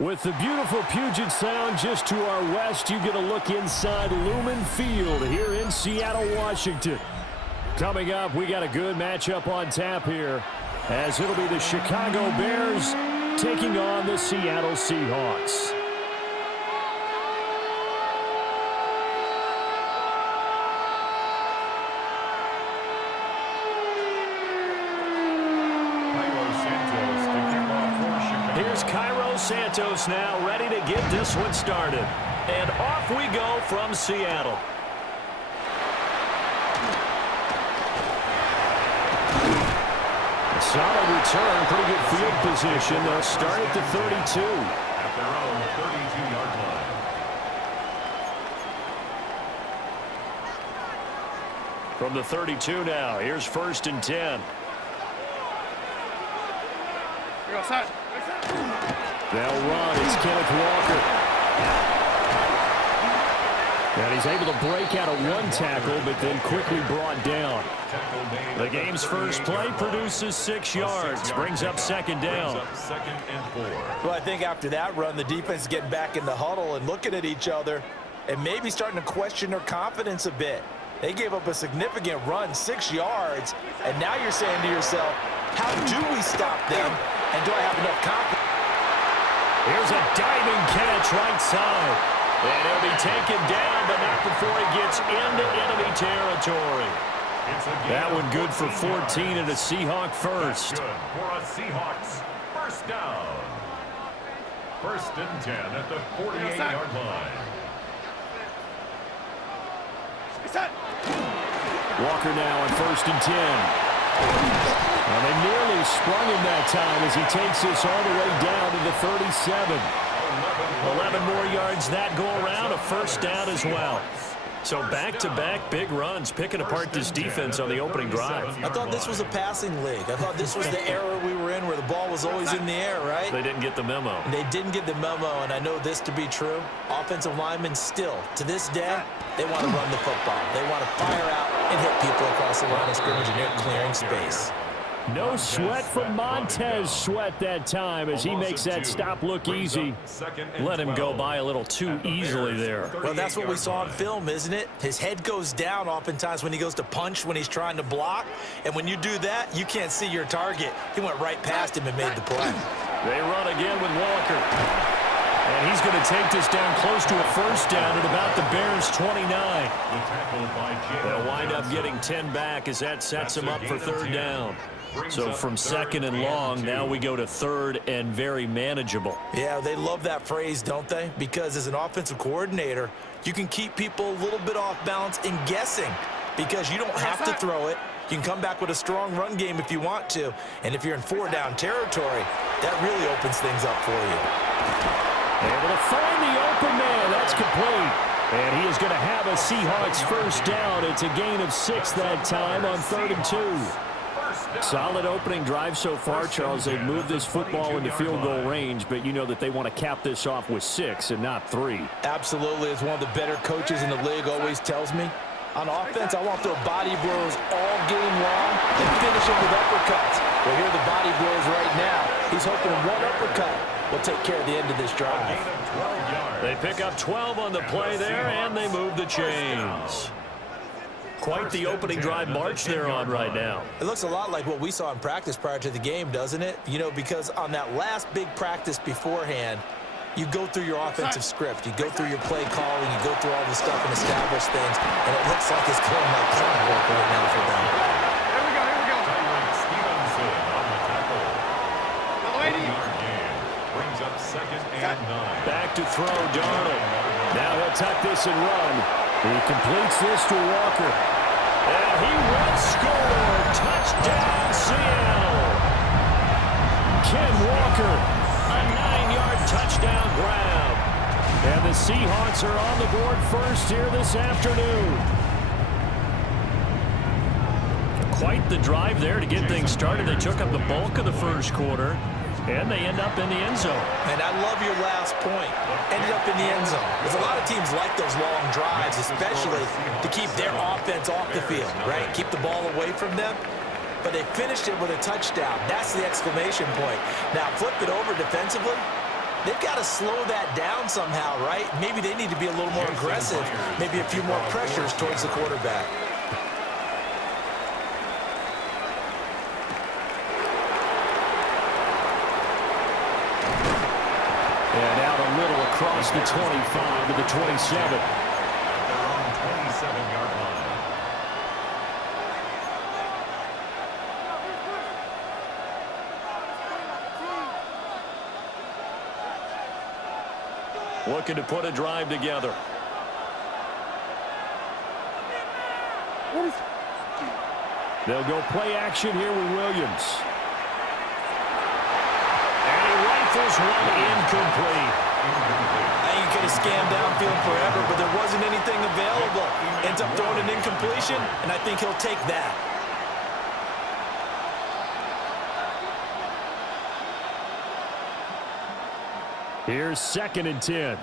With the beautiful Puget Sound just to our west, you get a look inside Lumen Field here in Seattle, Washington. Coming up, we got a good matchup on tap here, as it'll be the Chicago Bears taking on the Seattle Seahawks. Santos now ready to get this one started. And off we go from Seattle. A solid return, pretty good field position. They'll start at the 32. At their own 32-yard line. From the 32 now, here's 1st and 10. They'll run. It's Kenneth Walker. And he's able to break out of one tackle, but then quickly brought down. The game's first play produces 6 yards. Brings up 2nd down. Well, I think after that run, the defense is getting back in the huddle and looking at each other and maybe starting to question their confidence a bit. They gave up a significant run, 6 yards, and now you're saying to yourself, how do we stop them, and do I have enough confidence? Here's a diving catch right side. And he'll be taken down, but not before he gets into enemy territory. That one good for 14 and a Seahawk first. Good for a Seahawks first down. 1st and 10 at the 48-yard line. Walker now on 1st and 10. And they nearly sprung him that time as he takes this all the way down to the 37. 11 more yards that go around, a first down as well. So back-to-back big runs, picking apart this defense on the opening drive. I thought this was a passing league. I thought this was the era we were in where the ball was always in the air, right? They didn't get the memo. They didn't get the memo, and I know this to be true. Offensive linemen still, to this day, they want to run the football. They want to fire out and hit people across the line of scrimmage, and they're clearing space. No sweat from Montez Sweat that time as he makes that stop look easy. Let him go by a little too easily there. Well, that's what we saw in film, isn't it? His head goes down oftentimes when he goes to punch, when he's trying to block. And when you do that, you can't see your target. He went right past him and made the play. They run again with Walker. And he's going to take this down close to a first down at about the Bears' 29. They'll wind up getting 10 back as that sets him up for 3rd down. So from 2nd and long, now we go to 3rd and very manageable. Yeah, they love that phrase, don't they? Because as an offensive coordinator, you can keep people a little bit off balance and guessing because you don't have to throw it. You can come back with a strong run game if you want to. And if you're in 4-down territory, that really opens things up for you. Able to find the open man. That's complete. And he is going to have a Seahawks first down. It's a gain of 6 that time on 3rd and 2. Solid opening drive so far, Charles. They've moved this football into field goal range, but you know that they want to cap this off with 6 and not 3. Absolutely. As one of the better coaches in the league always tells me, on offense, I want to throw body blows all game long and finish it with uppercuts. Well, here are the body blows right now. He's hoping one uppercut will take care of the end of this drive. They pick up 12 on the play there, and they move the chains. Quite the opening drive march they're on right now. It looks a lot like what we saw in practice prior to the game, doesn't it? You know, because on that last big practice beforehand, you go through your offensive script. You go through your play calling. You go through all the stuff and establish things. And it looks like it's going like clockwork right now for them. Here we go. Stevenson on the tackle. Brings up 2nd and 9. Back to throw, Darnold. Now he'll tuck this and run. He completes this to Walker. And he will score. Touchdown, Seattle. Ken Walker, a 9-yard touchdown grab. And the Seahawks are on the board first here this afternoon. Quite the drive there to get things started. They took up the bulk of the first quarter. And they end up in the end zone. And I love your last point. Ended up in the end zone. There's a lot of teams like those long drives, especially to keep their offense off the field, right? Keep the ball away from them. But they finished it with a touchdown. That's the exclamation point. Now, flip it over defensively. they've got to slow that down somehow, right? Maybe they need to be a little more aggressive, maybe a few more pressures towards the quarterback. And out a little across the 25 to the 27. At their own 27-yard line. Looking to put a drive together. They'll go play action here with Williams. And he rifles one incomplete. You could have scanned downfield forever, but there wasn't anything available. Ends up throwing an incompletion, and I think he'll take that. Here's 2nd and 10.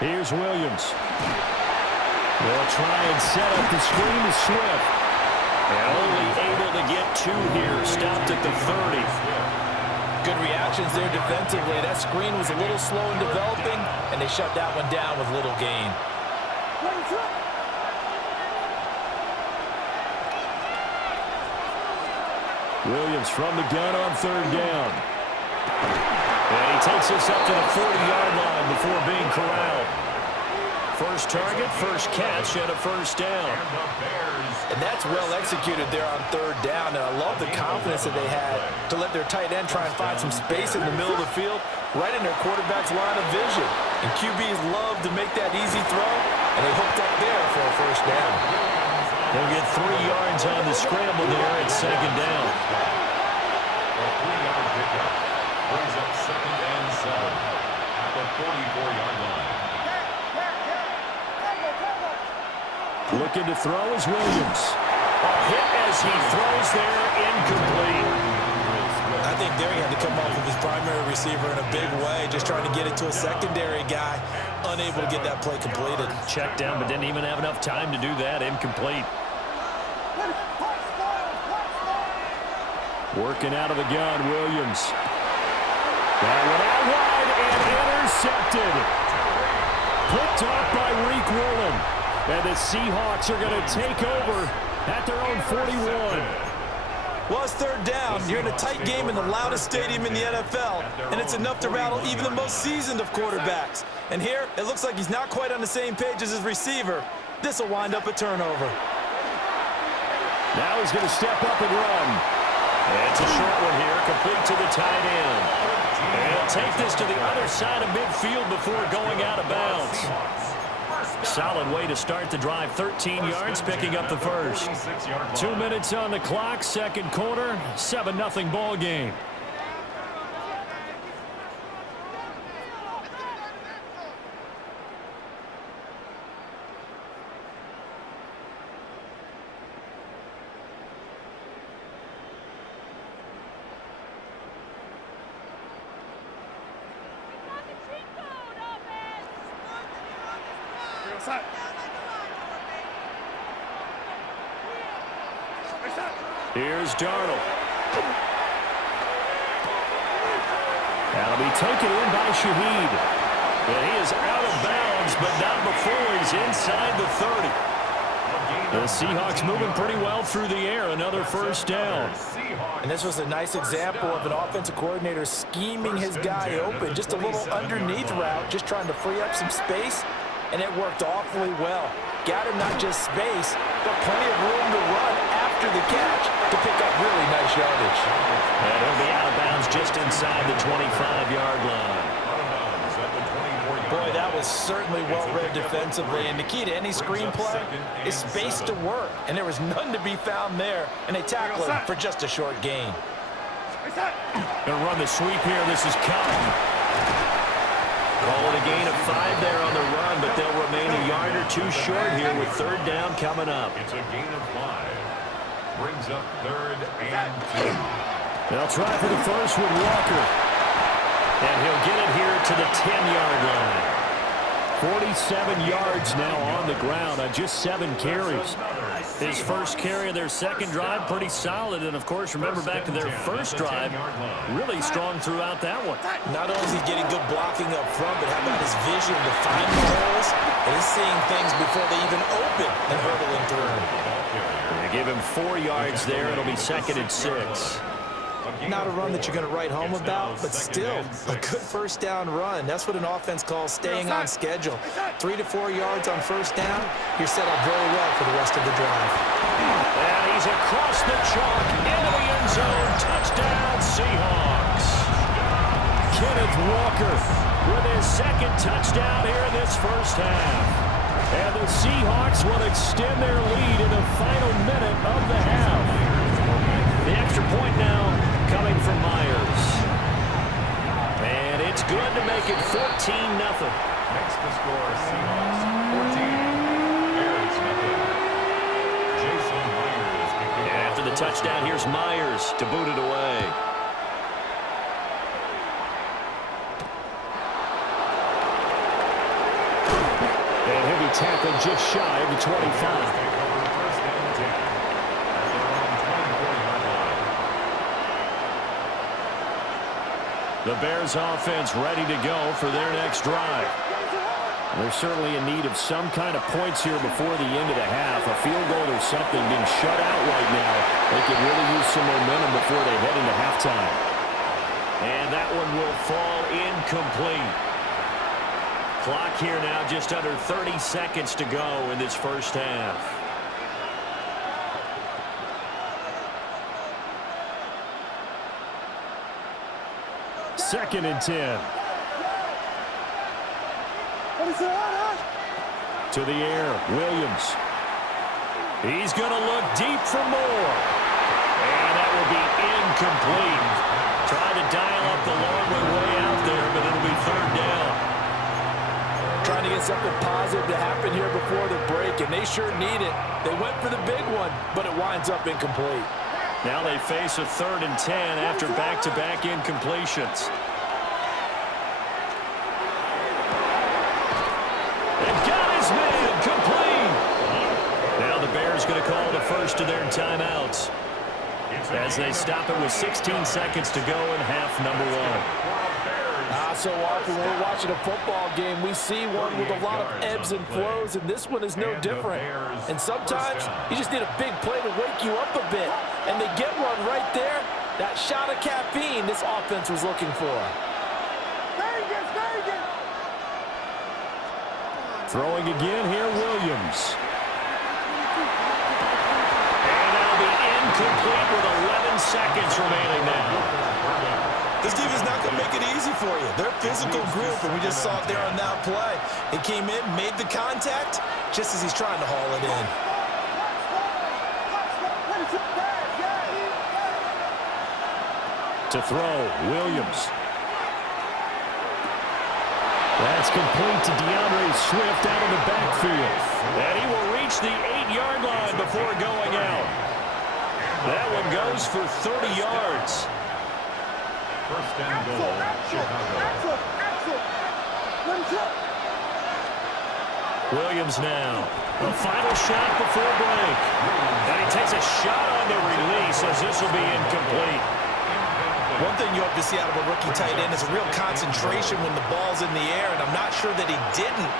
Here's Williams. They'll try and set up the screen to Swift. And only able to get 2 here. Stopped at the 30. Good reactions there defensively. That screen was a little slow in developing, and they shut that one down with little gain. Williams from the gun on 3rd down. And he takes us up to the 40-yard line before being corralled. First target, first catch, and a first down. And that's well executed there on 3rd down, and I love the confidence that they had to let their tight end try and find some space in the middle of the field, right in their quarterback's line of vision. And QBs love to make that easy throw, and they hooked up there for a first down. They'll get 3 yards on the scramble there at 2nd down. A 3-yard pickup brings up 2nd and 7 at the 44-yard line. Looking to throw is Williams. A hit as he throws there, incomplete. I think there he had to come off with his primary receiver in a big way, just trying to get it to a secondary guy, unable to get that play completed. Checked down, but didn't even have enough time to do that. Incomplete. Working out of the gun, Williams. That one out wide and intercepted. Picked off by Reek Woolen. And the Seahawks are going to take over at their own 41. Well, it's 3rd down. You're in a tight game in the loudest stadium in the NFL, and it's enough to rattle even the most seasoned of quarterbacks. And here, it looks like he's not quite on the same page as his receiver. This will wind up a turnover. Now he's going to step up and run. And it's a short one here, complete to the tight end. And he'll take this to the other side of midfield before going out of bounds. Solid way to start the drive. 13 yards, picking up the first. 2 minutes on the clock, 2nd quarter, 7-0 ball game. Here's Darnold. That'll be taken in by Shaheed. And he is out of bounds, but not before he's inside the 30. The Seahawks moving pretty well through the air. Another first down. And this was a nice example of an offensive coordinator scheming his guy open. Just a little underneath route, just trying to free up some space, and it worked awfully well. Got him not just space, but plenty of room to run after the catch to pick up really nice yardage. And he'll be out of bounds just inside the 25-yard line. Boy, that was certainly well-read defensively, and the key to any screenplay is space to work, and there was none to be found there, and they tackle him for just a short gain. Going to run the sweep here. This is Cotton. Call it a gain of 5 there on the run, but they'll remain a yard or 2 short here with 3rd down coming up. It's a gain of 5. Brings up 3rd and 2. They'll try for the first with Walker. And he'll get it here to the 10-yard line. 47 yards now on the ground on just 7 carries. His first carry of their second drive, pretty solid. And, of course, remember back to their first drive, really strong throughout that one. Not only is he getting good blocking up front, but how about his vision to find the holes? And he's seeing things before they even open and hurdling through. They give him 4 yards there. It'll be 2nd and 6. Not a run that you're going to write home about, but still a good first down run. That's what an offense calls staying on schedule. 3 to 4 yards on first down, you're set up very well for the rest of the drive. And he's across the chalk into the end zone. Touchdown, Seahawks. Kenneth Walker with his 2nd touchdown here in this first half. And the Seahawks will extend their lead in the final minute of the half. The extra point now coming from Myers. And it's good to make it 14-0. Next to score, Seahawks 14. Bears nothing. Jason Myers. And after the touchdown, here's Myers to boot it away. And he'll be tackled just shy of the 25. The Bears offense ready to go for their next drive. They're certainly in need of some kind of points here before the end of the half. A field goal or something, being shut out right now. They could really use some momentum before they head into halftime. And that one will fall incomplete. Clock here now just under 30 seconds to go in this first half. Second and 10. To the air, Williams. He's going to look deep for more. And that will be incomplete. Trying to dial up the long way out there, but it'll be 3rd down. Trying to get something positive to happen here before the break, and they sure need it. They went for the big one, but it winds up incomplete. Now they face a 3rd and 10 after back-to-back incompletions. And got his man complete. Now the Bears going to call the first of their timeouts as they stop it with 16 seconds to go in half number 1. So often when we're watching a football game, we see one with a lot of ebbs and flows, and this one is no different. And sometimes you just need a big play to wake you up a bit. And they get one right there. That shot of caffeine this offense was looking for. Throwing again here, Williams. And that'll be incomplete with 11 seconds remaining now. This team is not going to make it easy for you. They're a physical group, and we just saw it there on that play. He came in, made the contact, just as he's trying to haul it in. To throw, Williams. That's complete to DeAndre Swift out of the backfield. And he will reach the 8-yard line before going out. That one goes for 30 yards. First and goal, Chicago. Williams now. The final shot before break. And he takes a shot on the release as this will be incomplete. One thing you hope to see out of a rookie tight end is a real concentration when the ball's in the air, and I'm not sure that he didn't,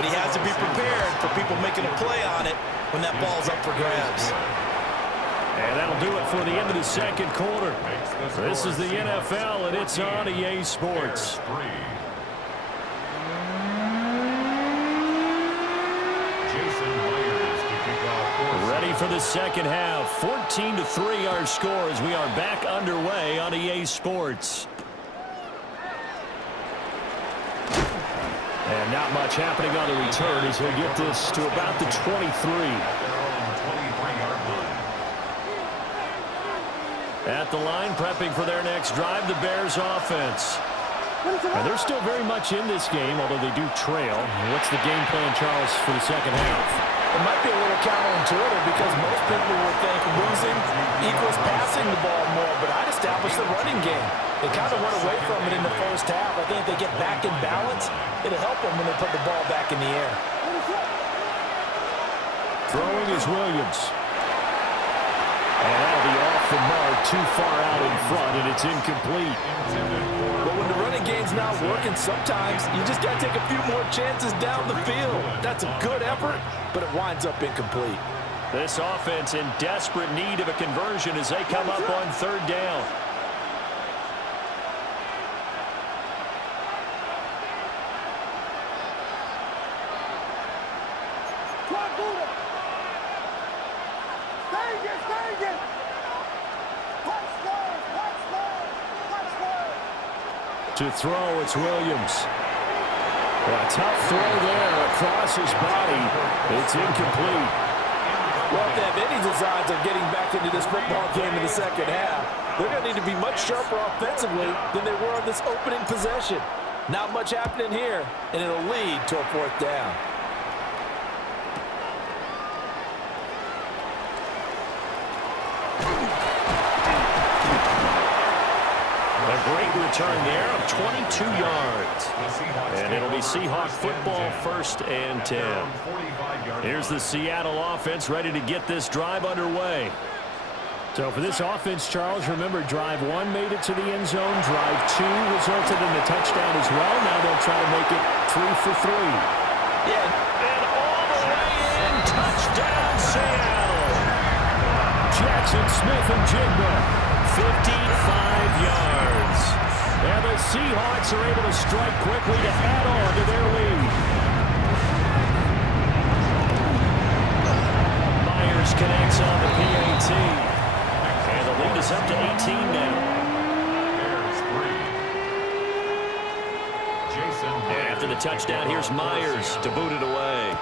but he has to be prepared for people making a play on it when that ball's up for grabs. And that'll do it for the end of the second quarter. This is the NFL, and it's on EA Sports. Ready for the second half. 14-3 our score as we are back underway on EA Sports. And not much happening on the return as he'll get this to about the 23. At the line, prepping for their next drive, the Bears offense. And they're still very much in this game, although they do trail. What's the game plan, Charles, for the second half? It might be a little counterintuitive because most people would think losing equals passing the ball more, but I'd establish the running game. They kind of went away from it in the first half. I think if they get back in balance, it'll help them when they put the ball back in the air. Throwing is Williams. And that'll be off the mark, too far out in front, and it's incomplete. But when the running game's not working, sometimes you just got to take a few more chances down the field. That's a good effort, but it winds up incomplete. This offense in desperate need of a conversion as they come up on third down. To throw, it's Williams. A tough throw there across his body. It's incomplete. Well, if they have any designs of getting back into this football game in the second half, they're going to need to be much sharper offensively than they were on this opening possession. Not much happening here, and it'll lead to a fourth down. A great return there of 22 yards. And it'll be Seahawk football, 1st and 10. Here's the Seattle offense ready to get this drive underway. So for this offense, Charles, remember drive 1 made it to the end zone. Drive 2 resulted in a touchdown as well. Now they'll try to make it 3 for 3. Yeah. And all the way in, touchdown Seattle. Jackson Smith-Njigba, 55 yards. And the Seahawks are able to strike quickly to add on to their lead. Myers connects on the PAT. And the lead is up to 18 now. And after the touchdown, here's Myers to boot it away.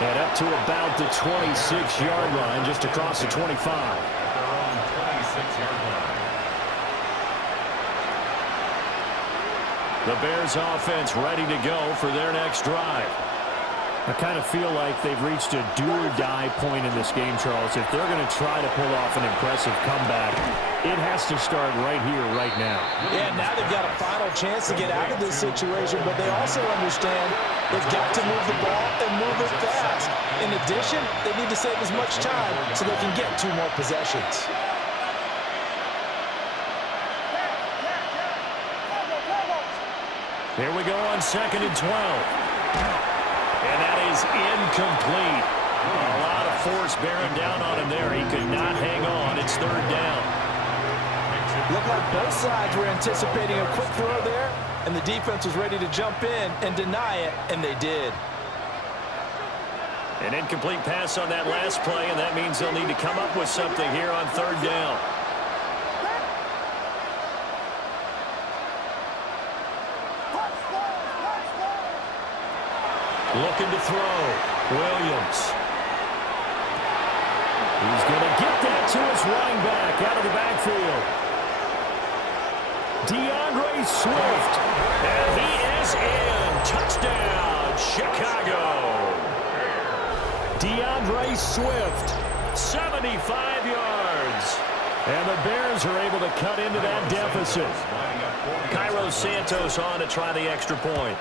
And up to about the 26-yard line, just across the 25. Their own 26-yard line. The Bears offense ready to go for their next drive. I kind of feel like they've reached a do-or-die point in this game, Charles. If they're going to try to pull off an impressive comeback, it has to start right here, right now. Yeah, now they've got a final chance to get out of this situation, but they also understand they've got to move the ball and move it fast. In addition, they need to save as much time so they can get 2 more possessions. Here we go on 2nd and 12. And that is incomplete. A lot of force bearing down on him there. He could not hang on. It's 3rd down. Looked like both sides were anticipating a quick throw there, and the defense was ready to jump in and deny it, and they did. An incomplete pass on that last play, and that means they'll need to come up with something here on 3rd down. Looking to throw. Williams. He's going to get that to his running back out of the backfield. DeAndre Swift. And he is in. Touchdown, Chicago. DeAndre Swift, 75 yards. And the Bears are able to cut into that deficit. Cairo Santos on to try the extra point.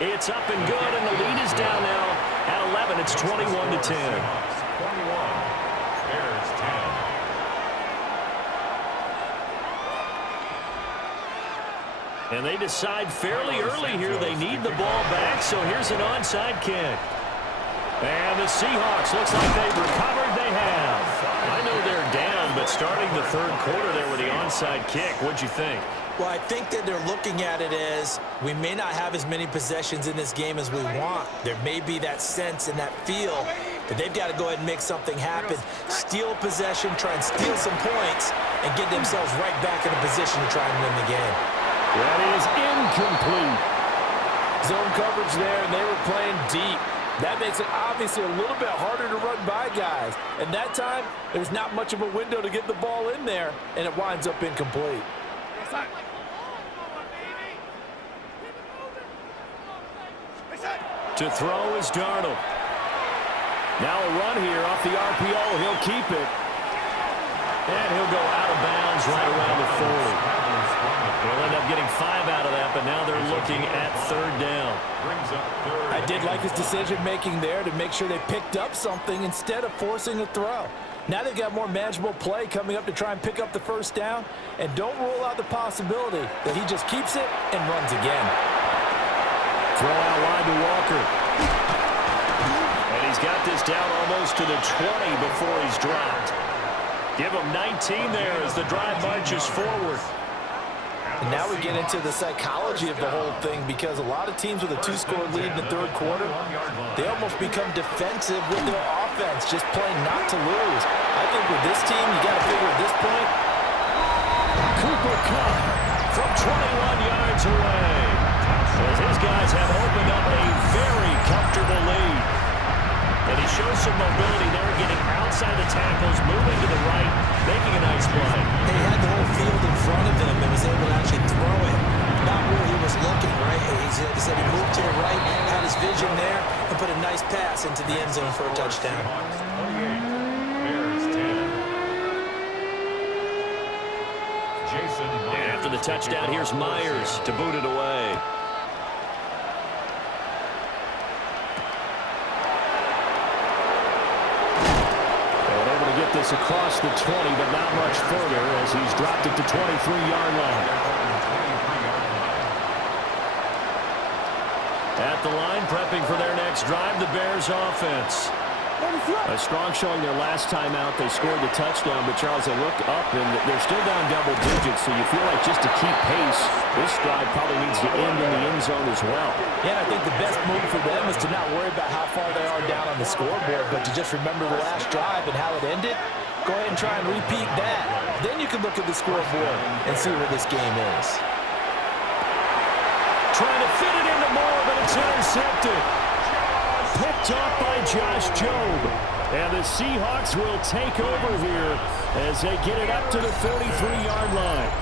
It's up and good, and the lead is down now at 11. It's 21-10. 21. Bears 10. And they decide fairly early here they need the ball back, so here's an onside kick. And the Seahawks, looks like they've recovered. They have. I know they're down, but starting the 3rd quarter there with the onside kick, what'd you think? Well, I think that they're looking at it as we may not have as many possessions in this game as we want. There may be that sense and that feel that they've got to go ahead and make something happen. Steal possession, try and steal some points, and get themselves right back in a position to try and win the game. That is incomplete. Zone coverage there, and they were playing deep. That makes it obviously a little bit harder to run by guys. And that time, there's not much of a window to get the ball in there, and it winds up incomplete. To throw is Darnold. Now a run here off the RPO. He'll keep it. And he'll go out of bounds right around the 40. They'll end up getting 5 out of that, but now they're looking at 3rd down. I did like his decision-making there to make sure they picked up something instead of forcing a throw. Now they've got more manageable play coming up to try and pick up the 1st down, and don't rule out the possibility that he just keeps it and runs again. Throw out wide to Walker. And he's got this down almost to the 20 before he's dropped. Give him 19 there as the drive marches forward. And now we get into the psychology of the whole thing, because a lot of teams with a 2-score lead in the 3rd quarter, they almost become defensive with their offense, just playing not to lose. I think with this team, you got to figure at this point. Cooper Kupp from 21 yards away. As his guys have opened up a very comfortable lead. And he shows some mobility there, getting outside the tackles, moving to the right, making a nice play. He had the whole field in front of him and was able to actually throw it, not where he was looking, right? He said he moved to the right, had his vision there, and put a nice pass into the end zone for a touchdown. And after the touchdown, here's Myers to boot it away. This across the 20, but not much further as he's dropped it to 23-yard line. At the line, prepping for their next drive, the Bears offense. A strong showing their last time out. They scored the touchdown, but Charles, they looked up and they're still down double digits, so you feel like just to keep pace, this drive probably needs to end in the end zone as well. Yeah, and I think the best move for them is to not worry about how far they are down on the scoreboard, but to just remember the last drive and how it ended. Go ahead and try and repeat that. Then you can look at the scoreboard and see where this game is. Trying to fit it into Moore, but it's intercepted. Picked off by Josh Jobe. And the Seahawks will take over here as they get it up to the 43-yard line.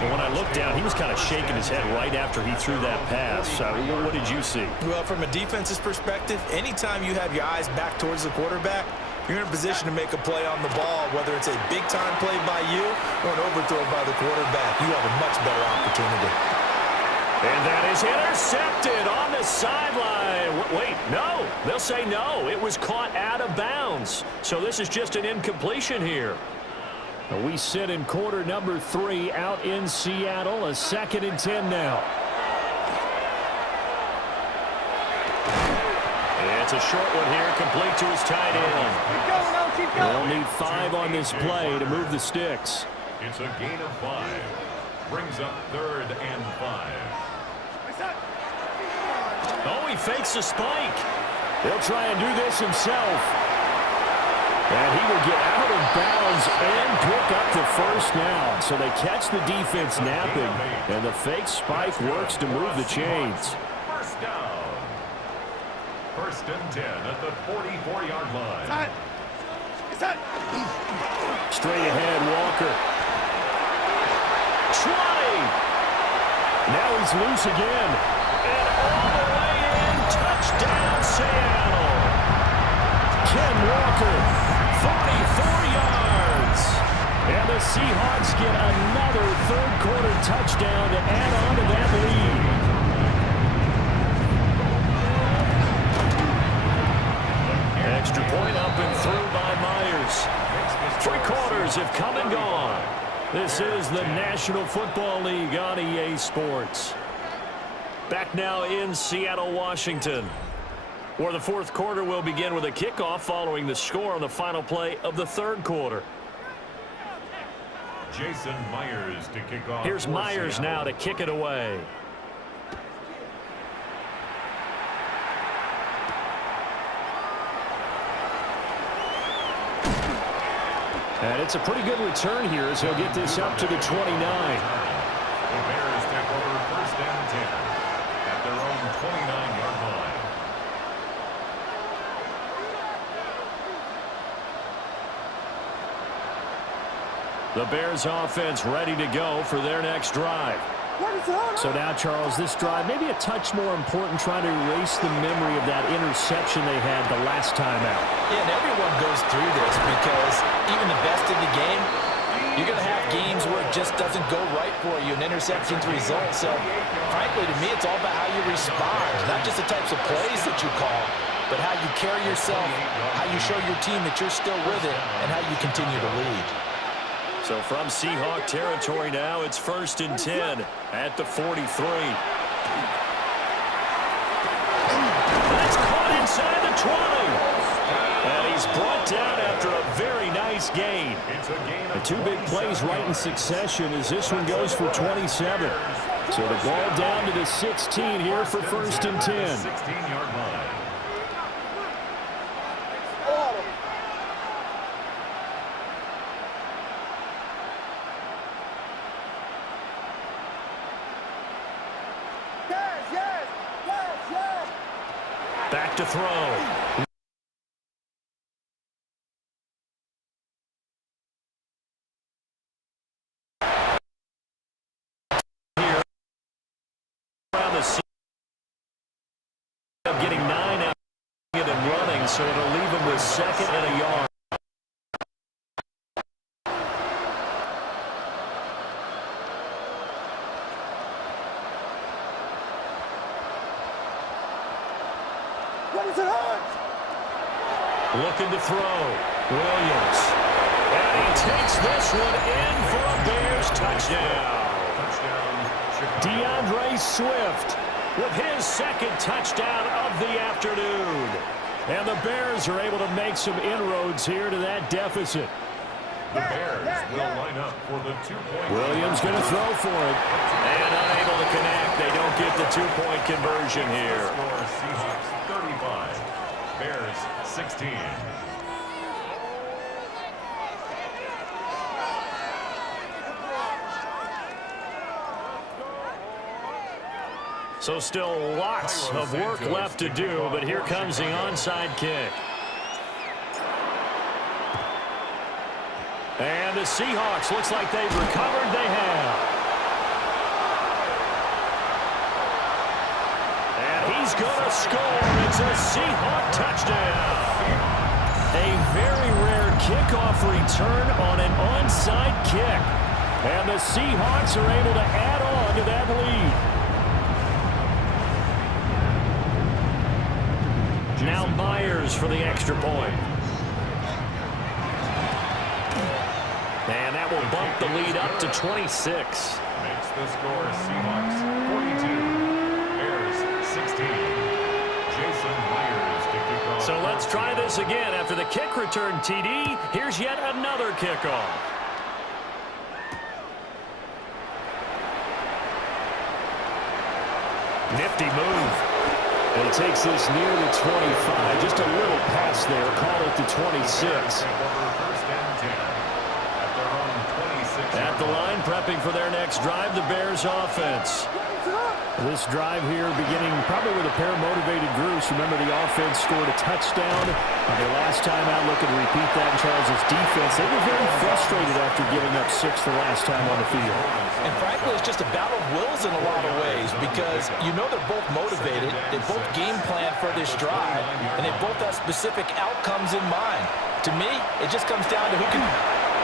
And when I looked down, he was kind of shaking his head right after he threw that pass. What did you see? Well, from a defense's perspective, anytime you have your eyes back towards the quarterback, you're in a position to make a play on the ball, whether it's a big-time play by you or an overthrow by the quarterback. You have a much better opportunity. And that is intercepted on the sideline. Wait, no. They'll say no. It was caught out of bounds. So this is just an incompletion here. We sit in quarter number 3 out in Seattle. A 2nd and 10 now. It's a short one here, complete to his tight end. They'll need 5 on this play to move the sticks. It's a gain of 5. Brings up 3rd and 5. Oh, he fakes a spike. He'll try and do this himself. And he will get out of bounds and pick up the 1st down. So they catch the defense napping, and the fake spike works to move the chains. 1st down. 1st and 10 at the 44-yard line. Straight ahead, Walker. 20. Now he's loose again. And all the way in, touchdown Seattle. Ken Walker, 44 yards. And the Seahawks get another 3rd quarter touchdown to add on to that lead. Extra point up and through by Myers. 3 quarters have come and gone. This is the National Football League on EA Sports. Back now in Seattle, Washington, where the 4th quarter will begin with a kickoff following the score on the final play of the 3rd quarter. Jason Myers to kick off. Here's Myers now to kick it away. And it's a pretty good return here as he'll get this up to the 29. The Bears take over 1st and 10 at their own 29-yard line. The Bears offense ready to go for their next drive. So now, Charles, this drive maybe a touch more important, trying to erase the memory of that interception they had the last time out. Yeah, and everyone goes through this because even the best in the game, you're going to have games where it just doesn't go right for you, and interceptions result. So, frankly, to me, it's all about how you respond, not just the types of plays that you call, but how you carry yourself, how you show your team that you're still with it, and how you continue to lead. So from Seahawk territory now, it's 1st and 10 at the 43. That's caught inside the 20. And he's brought down after a very nice gain. The two big plays right in succession as this one goes for 27. So the ball down to the 16 here for 1st and 10. 16-yard line. Back to throw. Getting 9 out and running, so it'll leave him with 2nd and a yard. Looking to throw. Williams. And he takes this one in for a Bears touchdown. DeAndre Swift with his 2nd touchdown of the afternoon. And the Bears are able to make some inroads here to that deficit. The Bears will line up for the 2-point. Williams going to throw for it. And unable to connect. They don't get the 2-point conversion here. Score Seahawks 35. Bears 16. So still lots of work left to do, but here comes the onside kick. And the Seahawks, looks like they've recovered. They have. And he's going to score. It's a Seahawk touchdown. A very rare kickoff return on an onside kick. And the Seahawks are able to add on to that lead. Now Myers for the extra point. And that will bump the lead up to 26. Makes the score Seahawks 42. Bears 16. Jason Myers to kick off. So let's try this again. After the kick return, TD, here's yet another kickoff. Nifty move. And he takes this near the 25. Just a little pass there. Call it the 26. At the line, prepping for their next drive, the Bears offense. This drive here beginning probably with a pair of motivated groups. Remember, the offense scored a touchdown on their last time out, looking to repeat that in Charles' defense. They were very frustrated after giving up 6 the last time on the field. And frankly, it's just a battle of wills in a lot of ways because you know they're both motivated, they both game plan for this drive, and they both have specific outcomes in mind. To me, it just comes down to who can...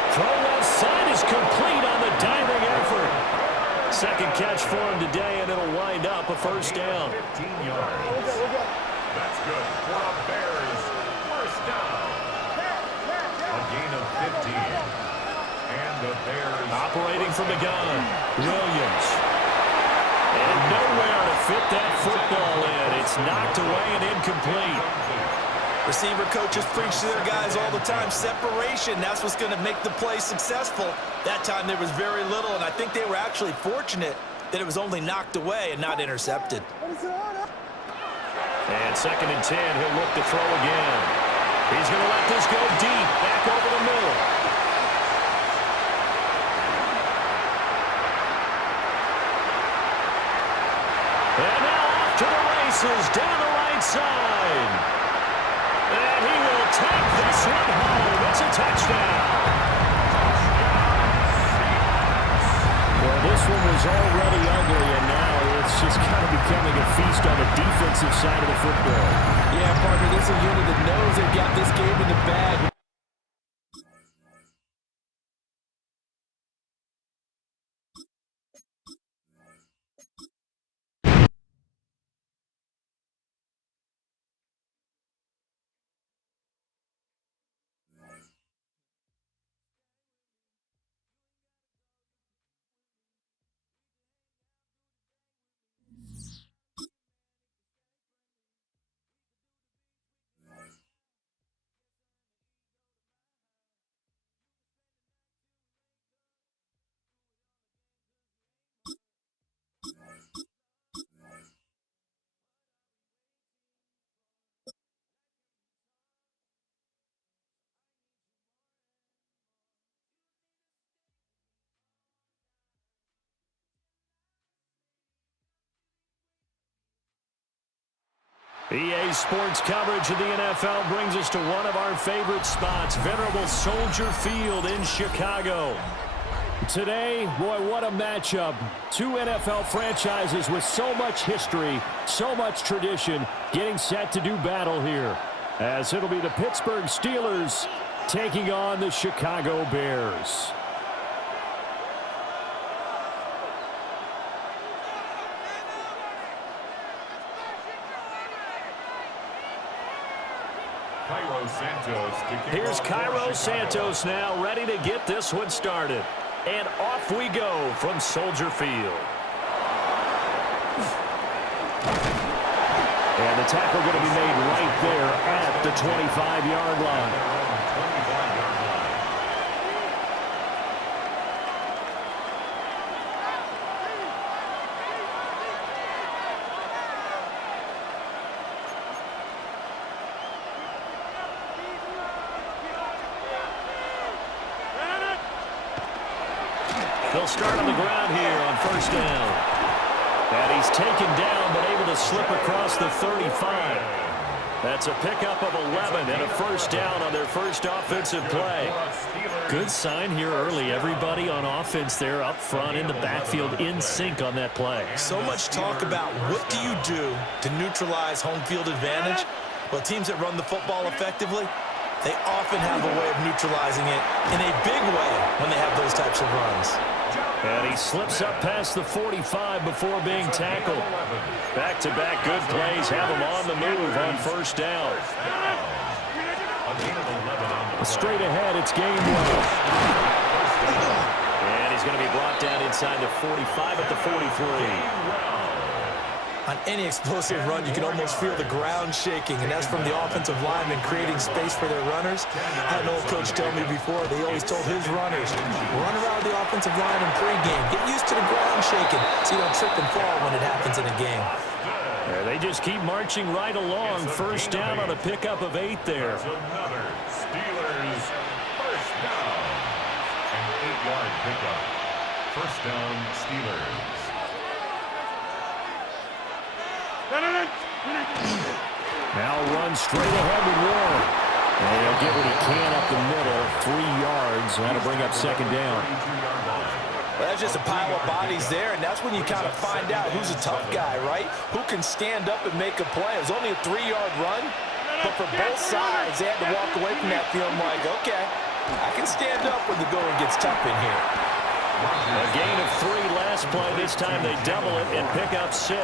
Throw left side is complete on the diving effort. Second catch for him today, and it'll wind up a first down. 15 yards. That's good for the Bears. First down. A gain of 15. And the Bears operating from the gun. Williams. And nowhere to fit that football in. It's knocked away and incomplete. Receiver coaches preach to their guys all the time. Separation, that's what's going to make the play successful. That time there was very little, and I think they were actually fortunate that it was only knocked away and not intercepted. And 2nd and 10, he'll look to throw again. He's going to let this go deep, back over the middle. And now off to the races, down the right side. And he will take this one home. It's a touchdown. Well, this one was already ugly, and now it's just kind of becoming a feast on the defensive side of the football. Yeah, partner, this is a unit that knows they've got this game in the bag. EA Sports coverage of the NFL brings us to one of our favorite spots, venerable Soldier Field in Chicago. Today, boy, what a matchup. Two NFL franchises with so much history, so much tradition, getting set to do battle here. As it'll be the Pittsburgh Steelers taking on the Chicago Bears. Here's Cairo Santos now, ready to get this one started. And off we go from Soldier Field. And the tackle going to be made right there at the 25-yard line. They'll start on the ground here on first down. And he's taken down, but able to slip across the 35. That's a pickup of 11 and a first down on their first offensive play. Good sign here early. Everybody on offense there up front in the backfield in sync on that play. So much talk about what do you do to neutralize home field advantage? Well, teams that run the football effectively, they often have a way of neutralizing it in a big way when they have those types of runs. And he slips up past the 45 before being tackled. Back-to-back good plays have him on the move on first down. Straight ahead, it's Gainwell. And he's going to be brought down inside the 45 at the 43. On any explosive run, you can almost feel the ground shaking, and that's from the offensive linemen creating space for their runners. I had an old coach tell me before, they always told his runners, run around the offensive line in pregame. Get used to the ground shaking so you don't trip and fall when it happens in a game. Yeah, they just keep marching right along. First down on a pickup of 8 there. Another Steelers first down. An 8-yard pickup. First down, Steelers. Now run straight ahead with Warren. And he'll get what he can up the middle, 3 yards. That'll bring up second down. Well, that's just a pile of bodies there, and that's when you kind of find out who's a tough guy, right? Who can stand up and make a play. It was only a 3-yard run, but for both sides, they had to walk away from that feeling like, okay, I can stand up when the going gets tough in here. A gain of 3 last play. This time they double it and pick up 6.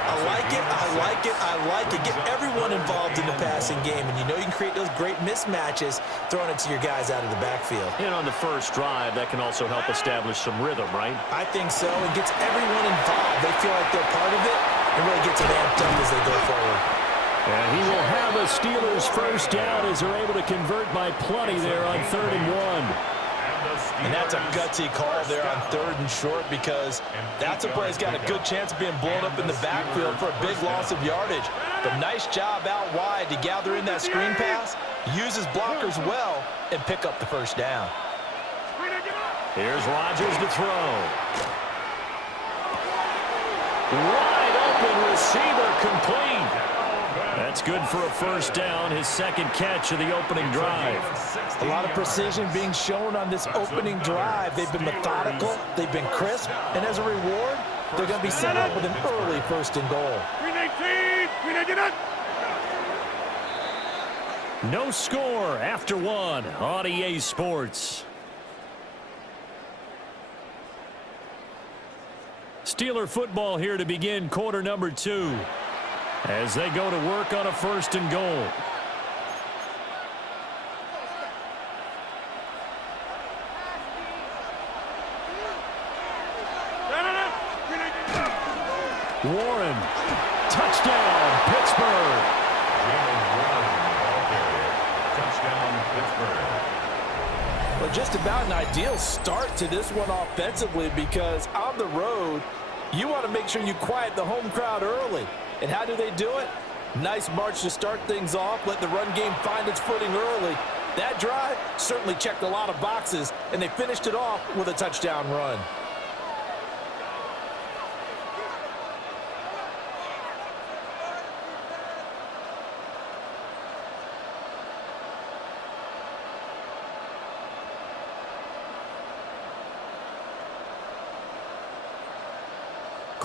I like it, I like it, I like it. Get everyone involved in the passing game, and you know you can create those great mismatches throwing it to your guys out of the backfield. And on the first drive, that can also help establish some rhythm, right? I think so. It gets everyone involved. They feel like they're part of it and really gets them amped up as they go forward. And he will have a Steelers first down as they're able to convert by plenty there on 3rd and 1. And that's a gutsy call there on 3rd and short because that's a play that's got a good chance of being blown up in the backfield for a big loss of yardage. But nice job out wide to gather in that screen pass, use his blockers well, and pick up the first down. Here's Rodgers to throw. Wide open receiver complete. That's good for a first down, his second catch of the opening drive. A lot of precision being shown on this opening drive. They've been methodical, they've been crisp, and as a reward, they're going to be set up with an early 1st and goal. No score after 1 on EA Sports. Steeler football here to begin quarter number 2. As they go to work on a 1st and goal. Warren, touchdown, Pittsburgh. Touchdown, Pittsburgh. Well, just about an ideal start to this one offensively because on the road, you want to make sure you quiet the home crowd early. And how do they do it? Nice march to start things off. Let the run game find its footing early. That drive certainly checked a lot of boxes, and they finished it off with a touchdown run.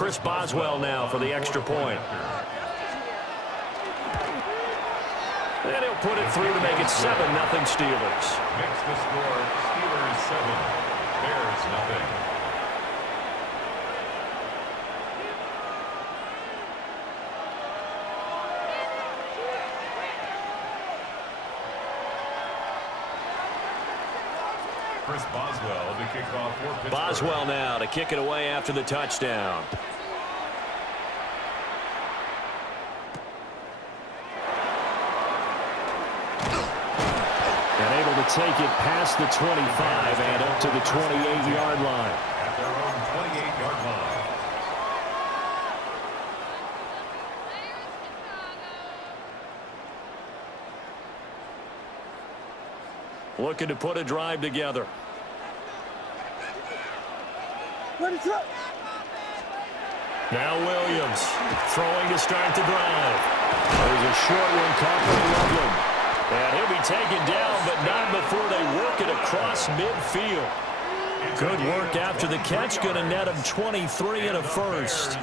Chris Boswell now for the extra point. And he'll put it through to make it 7-0 Steelers. Makes the score Steelers 7, Bears nothing. Chris Boswell to kick off for Pittsburgh. Boswell now to kick it away after the touchdown. And able to take it past the 25 and up to the 28-yard line. At their own 28-yard line. Looking to put a drive together. Now Williams throwing to start the drive. There's a short one caught by Loveland. And he'll be taken down, but not before they work it across midfield. Good work after the catch. Going to net him 23 and a first.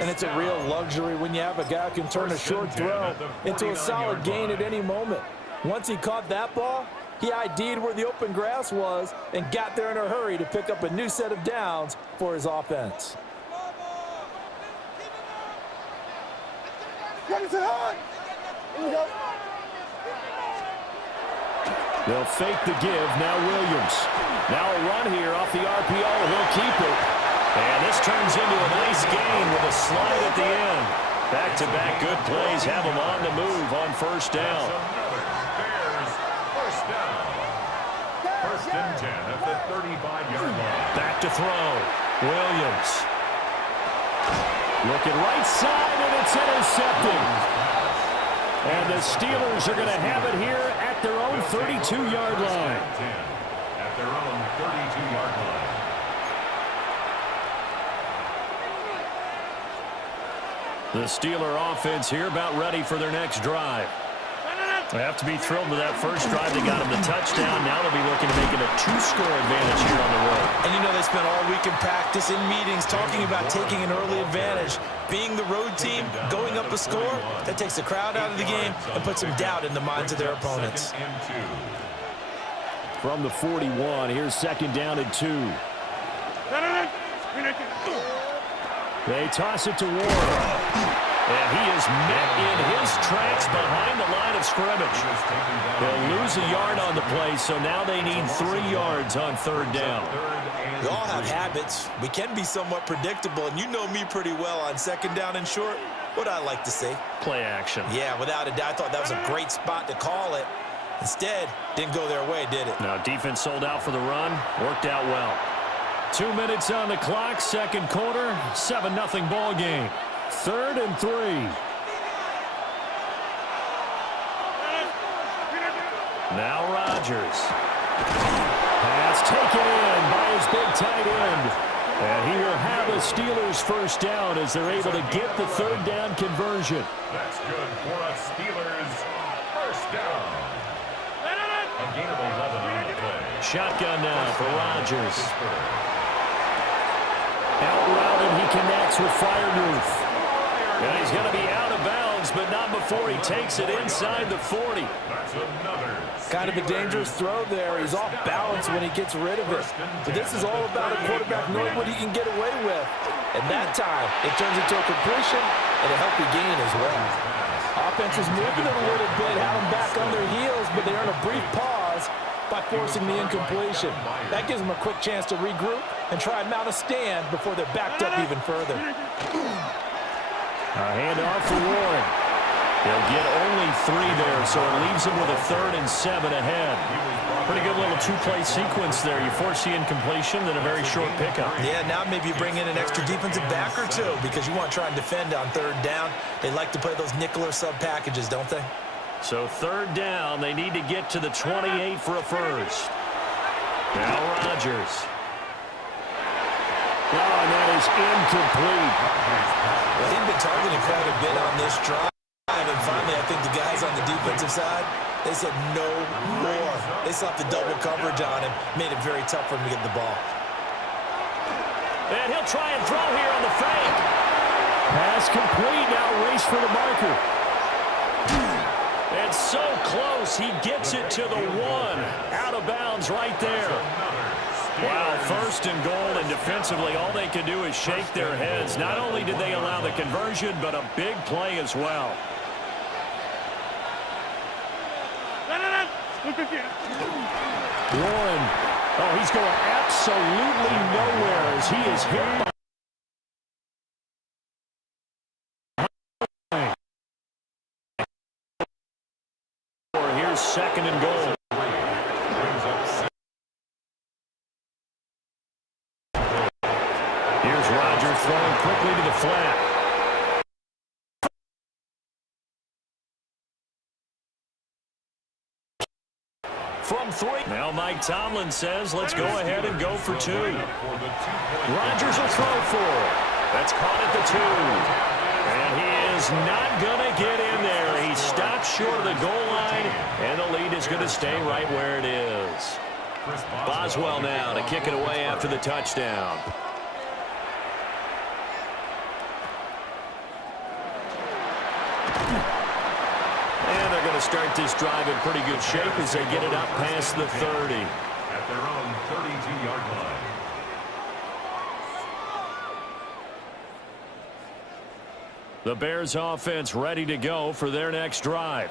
And it's a real luxury when you have a guy who can turn a short throw into a solid gain at any moment. Once he caught that ball, he ID'd where the open grass was and got there in a hurry to pick up a new set of downs for his offense. They'll fake the give. Now Williams. Now a run here off the RPO. He'll keep it. And this turns into a nice gain with a slide at the end. Back-to-back good plays have him on the move on first down. Bears first down. First and 10 at the 35-yard line. Back to throw. Williams. Looking right side, and it's intercepted. And the Steelers are going to have it here at their own 32-yard line. At their own 32-yard line. The Steeler offense here about ready for their next drive. They have to be thrilled with that first drive. They got him the touchdown. Now they'll be looking to make it a 2-score advantage here on the road. And you know they spent all week in practice, in meetings, talking about taking an early advantage. Being the road team, going up a score, that takes the crowd out of the game and puts some doubt in the minds of their opponents. From the 41, here's second down and 2. They toss it to Ward. And he is met in his tracks behind the line of scrimmage. They'll lose a yard on the play, so now they need 3 yards on third down. We all have habits. We can be somewhat predictable, and you know me pretty well on second down and short. What I like to say? Play action. Yeah, without a doubt, I thought that was a great spot to call it. Instead, didn't go their way, did it? Now defense sold out for the run. Worked out well. 2 minutes on the clock, second quarter, 7-0 ball game. Third and 3. Now Rodgers. Pass taken in by his big tight end. And he will have the Steelers first down as they're able to get the third down conversion. That's good for us Steelers. First down. A gain of 11 on the play. Shotgun now for Rodgers. Out route, and he connects with Freiermuth. And he's going to be out of bounds, but not before he takes it inside the 40. That's another. Kind of a dangerous throw there. He's off balance when he gets rid of it. But this is all about a quarterback knowing what he can get away with. And that time, it turns into a completion and a healthy gain as well. Offense is moving it a little bit, have them back on their heels, but they earn a brief pause by forcing the incompletion. That gives them a quick chance to regroup and try and mount a stand before they're backed up even further. A handoff for Warren. They'll get only 3 there, so it leaves them with a 3rd and 7 ahead. Pretty good little 2-play sequence there. You force the incompletion, then a very short pickup. Yeah, now maybe you bring in an extra defensive back or two because you want to try and defend on third down. They like to play those nickel or sub packages, don't they? So third down, they need to get to the 28 for a first. Now Rodgers. Oh, and that is incomplete. Well, they've been targeting quite a bit on this drive, and finally I think the guys on the defensive side, they said no more. They slapped the double coverage on him, made it very tough for him to get the ball. And he'll try and throw here on the fake. Pass complete. Now race for the marker. And so close. He gets it to the 1. Out of bounds right there. Wow, first and goal, and defensively, all they can do is shake their heads. Not only did they allow the conversion, but a big play as well. Warren. Oh, he's going absolutely nowhere as he is hit by. Here's second and goal. Here's Rodgers throwing quickly to the flat. From 3. Now Mike Tomlin says, let's go ahead and go for 2. Rodgers will throw for it. That's caught at the 2. And he is not going to get in there. He stops short of the goal line, and the lead is going to stay right where it is. Boswell now to kick it away after the touchdown. And they're going to start this drive in pretty good shape as they get it up past the 30. At their own 32-yard line. The Bears offense ready to go for their next drive.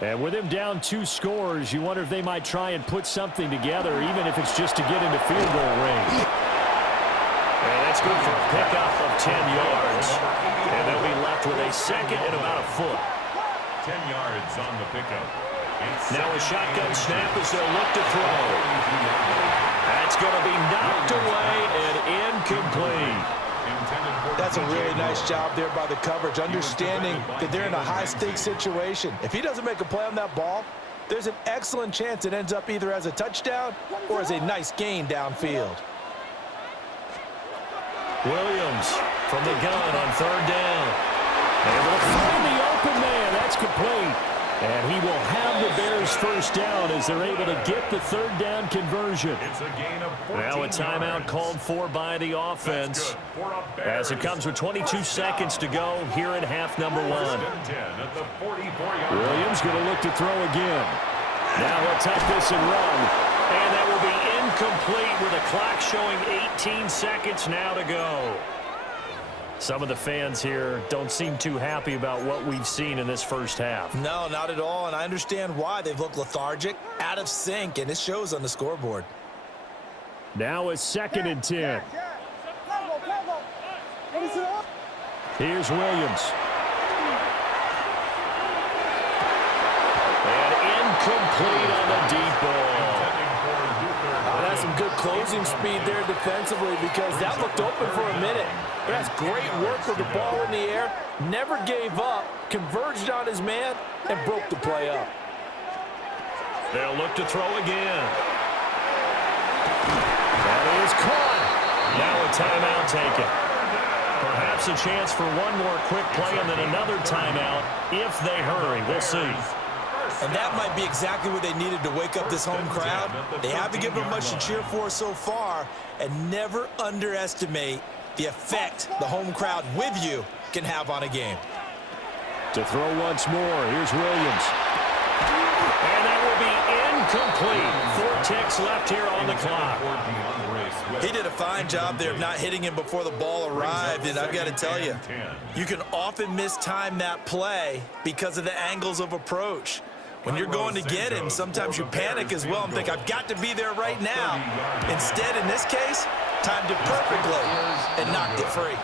And with him down 2 scores, you wonder if they might try and put something together, even if it's just to get into field goal range. And that's good for a pickup of 10 yards. And they'll be left with a second and about a foot. 10 yards on the pickup. Now a shotgun snap as they'll look to throw. That's going to be knocked away and incomplete. That's a really nice job there by the coverage, understanding that they're in a high-stakes situation. If he doesn't make a play on that ball, there's an excellent chance it ends up either as a touchdown or as a nice gain downfield. Williams from the gun on 3rd down. Able to find the open man. That's complete. And he will have the Bears first down as they're able to get the 3rd down conversion. It's a gain of 14 now a timeout called for by the offense as it comes with 22 seconds to go here at half number 1. Williams going to look to throw again. Now he'll tuck this and run. And that will be incomplete with a clock showing 18 seconds now to go. Some of the fans here don't seem too happy about what we've seen in this first half. No, not at all, and I understand why. They've looked lethargic, out of sync, and it shows on the scoreboard. Now it's 2nd and 10. Here's Williams. And incomplete on the deep ball. That's some good closing speed there defensively because that looked open for a minute. That's great work with the ball in the air. Never gave up, converged on his man, and broke the play up. They'll look to throw again. That is caught. Now a timeout taken. Perhaps a chance for one more quick play and then another timeout if they hurry. We'll see. And that might be exactly what they needed to wake up this home crowd. They haven't given them much to cheer for so far, and never underestimate the effect the home crowd with you can have on a game. To throw once more, here's Williams. And that will be incomplete. 4 ticks left here on the clock. He did a fine job there of not hitting him before the ball arrived, and I've got to tell you, you can often mistime that play because of the angles of approach. When you're going to get him, sometimes you panic as well and think, I've got to be there right now. Instead, in this case, timed it perfectly and knocked it free.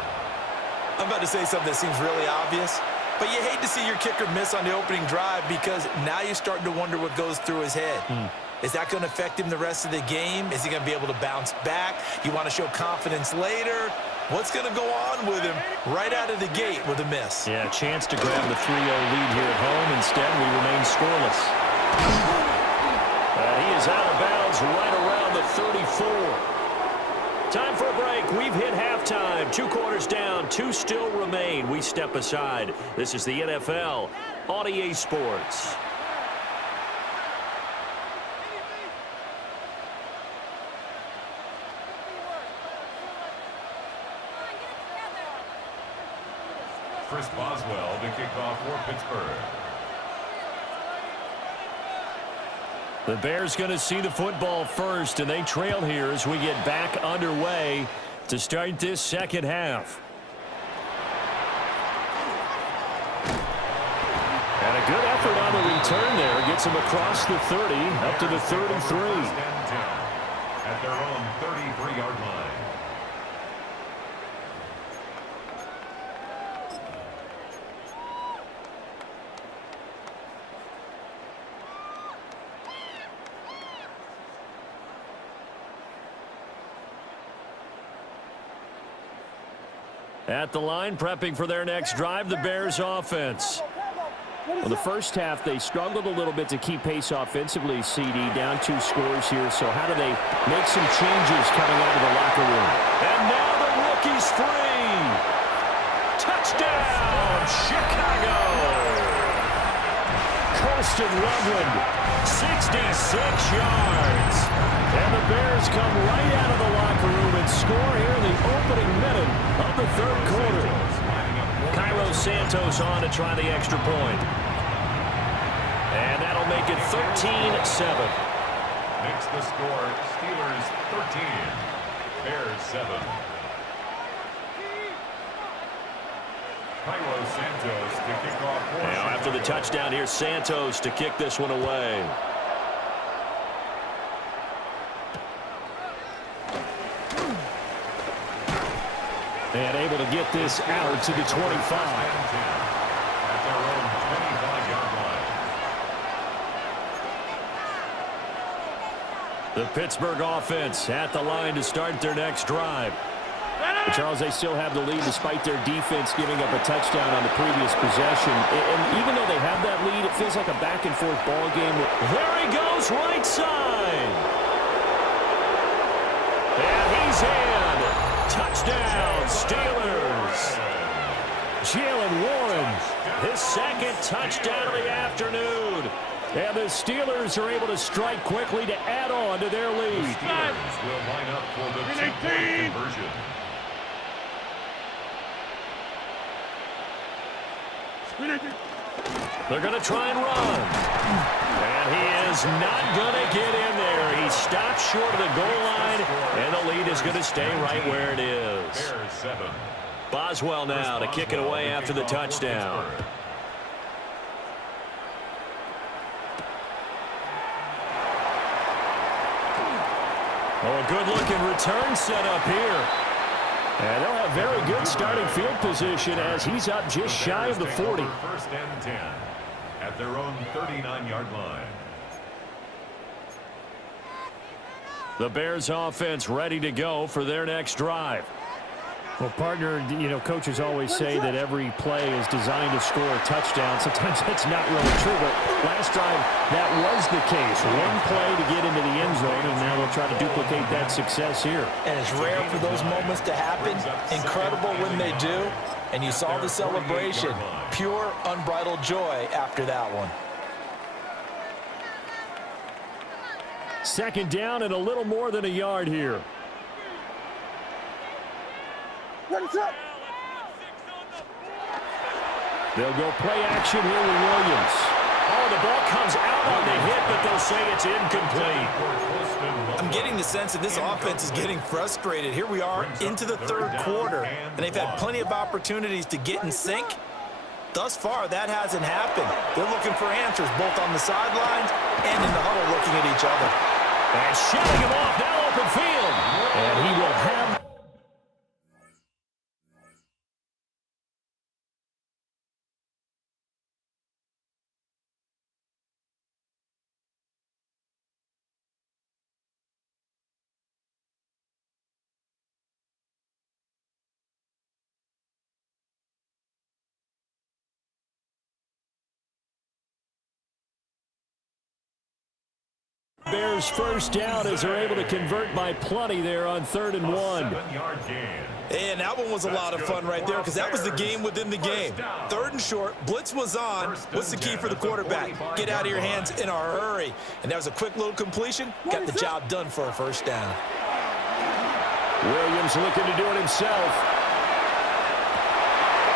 I'm about to say something that seems really obvious, but you hate to see your kicker miss on the opening drive because now you're starting to wonder what goes through his head. Is that going to affect him the rest of the game? Is he going to be able to bounce back? You want to show confidence later? What's going to go on with him right out of the gate with a miss? Yeah, a chance to grab the 3-0 lead here at home. Instead, we remain scoreless. He is out of bounds right around the 34. Time for a break. We've hit halftime. 2 quarters down, 2 still remain. We step aside. This is the NFL on EA Sports. Chris Boswell to kick off for Pittsburgh. The Bears going to see the football first, and they trail here as we get back underway to start this second half. And a good effort on the return there. Gets him across the 30, up to the 33. At their own 33-yard line. At the line, prepping for their next drive, the Bears offense. Well, the first half, they struggled a little bit to keep pace offensively, CD, down 2 scores here. So how do they make some changes coming out of the locker room? And now the rookie's free. Touchdown, Chicago. Colston Loveland, 66 yards. And the Bears come right out of the locker room and score here in the opening minute of the third quarter. Cairo Santos on to try the extra point. And that'll make it 13-7. Makes the score Steelers 13, Bears 7. Cairo Santos to kick off. Now after the touchdown, here's Santos to kick this one away. And able to get this out to the 25. At their own 25-yard line. The Pittsburgh offense at the line to start their next drive. But Charles, they still have the lead despite their defense giving up a touchdown on the previous possession. And even though they have that lead, it feels like a back-and-forth ball game. There he goes, right side. And he's in. Touchdown, Steelers. Jalen Warren, his second touchdown of the afternoon. And the Steelers are able to strike quickly to add on to their lead. The Steelers will line up for the two-point conversion. They're going to try and run. And he is not going to get in there. He stopped short of the goal line, and the lead is going to stay right where it is. Bears 7. Boswell now to kick it away after the touchdown. Oh, a good-looking return set up here. And they'll have very good starting field position as he's up just shy of the 40. First and 10 at their own 39-yard line. The Bears offense ready to go for their next drive. Well, partner, you know, coaches always say that every play is designed to score a touchdown. Sometimes that's not really true, but last drive, that was the case. One play to get into the end zone, and now they'll try to duplicate that success here. And it's rare for those moments to happen. Incredible when they do. And you saw the celebration. Pure, unbridled joy after that one. Second down and a little more than a yard here. They'll go play action here with Williams. Oh, the ball comes out on the hit, but they'll say it's incomplete. I'm getting the sense that this offense is getting frustrated. Here we are into the third quarter, and they've had plenty of opportunities to get in sync. Thus far, that hasn't happened. They're looking for answers both on the sidelines and in the huddle looking at each other. And shutting him off, now open field. And he will have... Bears first down as they're able to convert by plenty there on 3rd and 1. 7-yard gain. And that one was a lot of fun right there because that was the game within the game. 3rd and short, blitz was on. What's the key for the quarterback? Get out of your hands in a hurry. And that was a quick little completion. Got the job done for a first down. Williams looking to do it himself.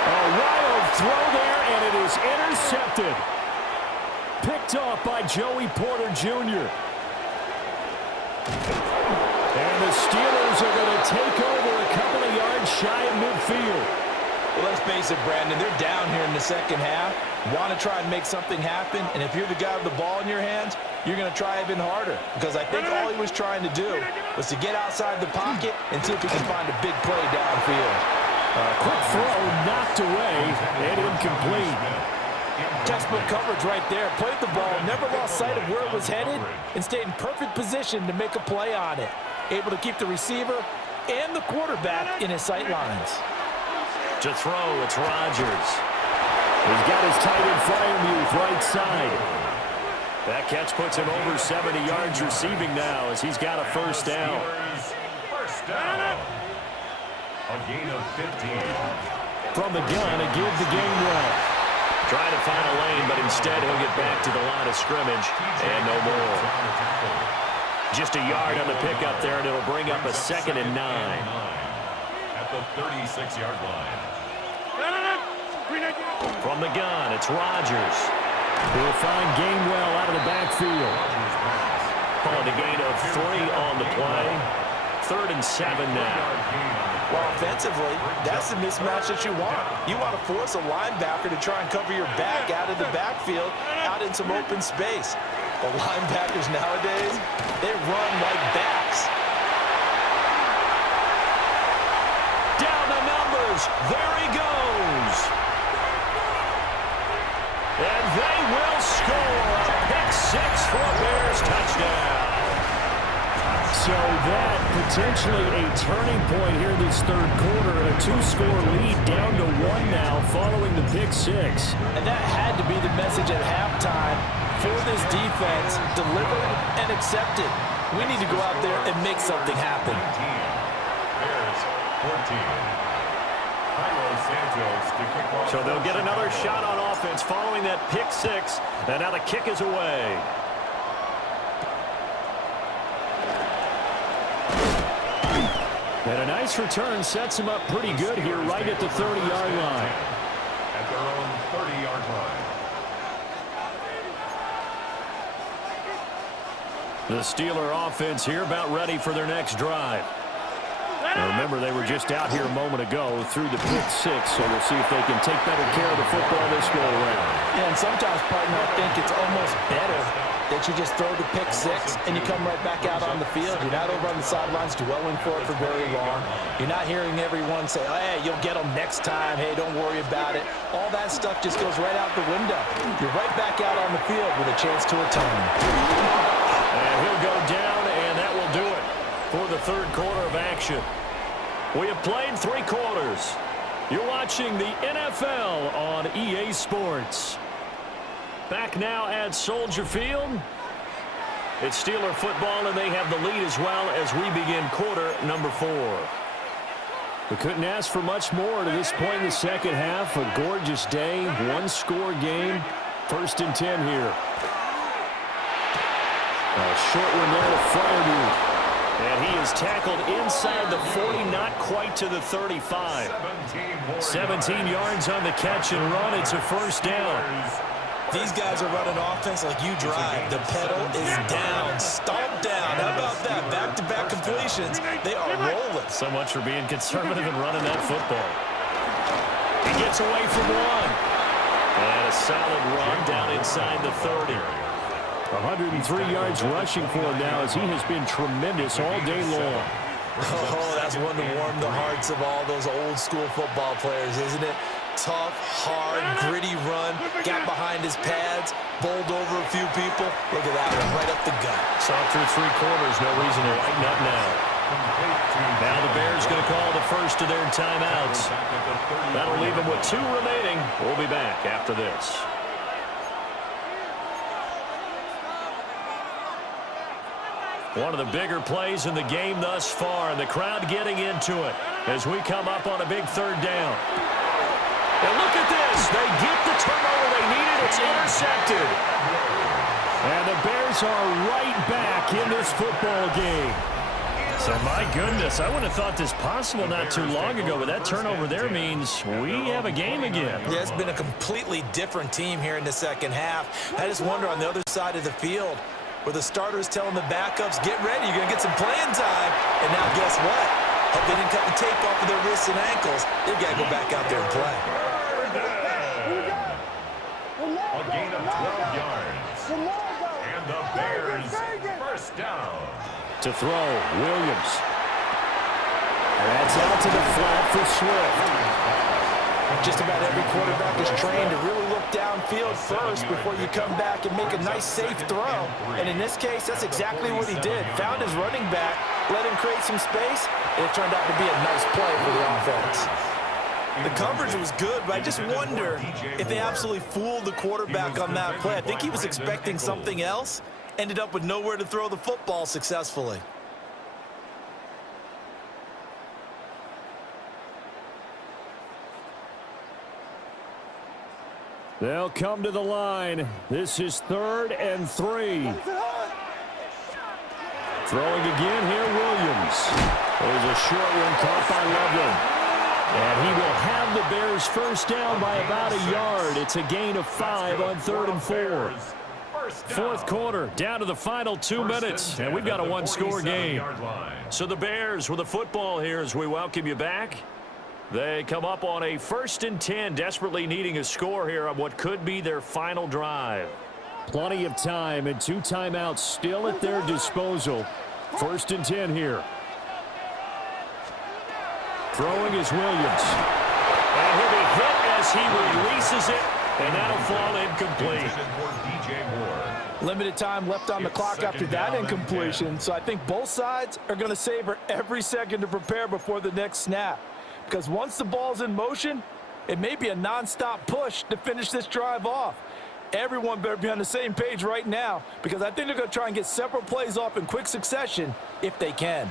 A wild throw there, and it is intercepted. Picked off by Joey Porter Jr. And the Steelers are going to take over a couple of yards shy of midfield. Well, let's face it, Brandon, they're down here in the second half. Want to try and make something happen, and if you're the guy with the ball in your hands, you're going to try even harder, because I think all he was trying to do was to get outside the pocket and see if he can find a big play downfield. Quick throw knocked away and incomplete. Textbook coverage right there. Played the ball, never lost sight of where it was headed, and stayed in perfect position to make a play on it. Able to keep the receiver and the quarterback in his sight lines. To throw, it's Rodgers. He's got his tight end Freiermuth right side. That catch puts him over 70 yards receiving now as he's got a first down. First down. A gain of 15. From the gun, a give to Gainwell. Trying to find a lane, but instead he'll get back to the line of scrimmage and no more. Just a yard on the pickup there, and it'll bring up a 2nd and 9. At the 36-yard line. From the gun, it's Rodgers. He'll find Gainwell out of the backfield. Calling a gain of 3 on the play. 3rd and 7 now. Well, offensively, that's the mismatch that you want. You want to force a linebacker to try and cover your back out of the backfield, out in some open space. But linebackers nowadays, they run like backs. Down the numbers. There he goes. And they will score a pick-6 for a Bears touchdown. So that potentially a turning point here this third quarter. A 2-score lead down to 1 now following the pick-6. And that had to be the message at halftime for this defense. Delivered and accepted. We need to go out there and make something happen. Bears 14. So they'll get another shot on offense following that pick-6. And now the kick is away. And a nice return sets him up pretty good here right at the 30-yard line. At their own 30-yard line. The Steeler offense here about ready for their next drive. Now remember, they were just out here a moment ago through the pick-6, so we'll see if they can take better care of the football this go-around. Yeah, and sometimes, partner, I think it's almost better that you just throw the pick-6 and you come right back out on the field. You're not over on the sidelines dwelling for it for very long. You're not hearing everyone say, oh, hey, you'll get them next time. Hey, don't worry about it. All that stuff just goes right out the window. You're right back out on the field with a chance to atone. And he'll go down, and that will do it for the third quarter of action. We have played 3 quarters. You're watching the NFL on EA Sports. Back now at Soldier Field. It's Steeler football, and they have the lead as well as we begin quarter number 4. We couldn't ask for much more to this point in the second half. A gorgeous day, 1-score game. 1st and 10 here. A short one there to Freiermuth. And he is tackled inside the 40, not quite to the 35. 17 yards on the catch and run. It's a first down. These guys are running offense like you drive. The pedal is down, stomped down. How about that? Back-to-back completions. They are rolling. So much for being conservative and running that football. He gets away from one. And a solid run down inside the 30. 103 yards rushing for him now as he has been tremendous all day long. Oh, that's one to warm the hearts of all those old-school football players, isn't it? Tough, hard, gritty run, got behind his pads, bowled over a few people. Look at that one, right up the gut. Saw through 3 quarters, no reason to lighten up now. Now the Bears going to call the first of their timeouts. That'll leave them with 2 remaining. We'll be back after this. One of the bigger plays in the game thus far, and the crowd getting into it as we come up on a big 3rd down. And look at this. They get the turnover they needed. It's intercepted. And the Bears are right back in this football game. So, my goodness, I wouldn't have thought this possible not too long ago, but that turnover there means we have a game again. Yeah, it's been a completely different team here in the second half. I just wonder on the other side of the field where the starters telling the backups, get ready, you're going to get some playing time. And now guess what? Hope they didn't cut the tape off of their wrists and ankles. They've got to go back out there and play. A gain of 12 yards. And the Bears first down. To throw, Williams. That's out to the flat for Swift. Just about every quarterback is trained to really look downfield first before you come back and make a nice, safe throw. And in this case, that's exactly what he did. Found his running back, let him create some space, and it turned out to be a nice play for the offense. The coverage was good, but I just wonder if they absolutely fooled the quarterback on that play. I think he was expecting something else, ended up with nowhere to throw the football successfully. They'll come to the line. This is 3rd and 3. Throwing again here, Williams. There's a short one caught by Loveland. And he will have the Bears first down by about a yard. It's a gain of 5 on 3rd and 4. Fourth quarter, down to the final 2 minutes, and we've got a one-score game. So the Bears with the football here as we welcome you back. They come up on a 1st and 10, desperately needing a score here on what could be their final drive. Plenty of time and 2 timeouts still at their disposal. 1st and 10 here. Throwing is Williams. And he'll be hit as he releases it, and that'll fall incomplete. Limited time left on the clock after that incompletion, so I think both sides are going to savor every second to prepare before the next snap. Because once the ball's in motion, it may be a nonstop push to finish this drive off. Everyone better be on the same page right now, because I think they're going to try and get several plays off in quick succession if they can.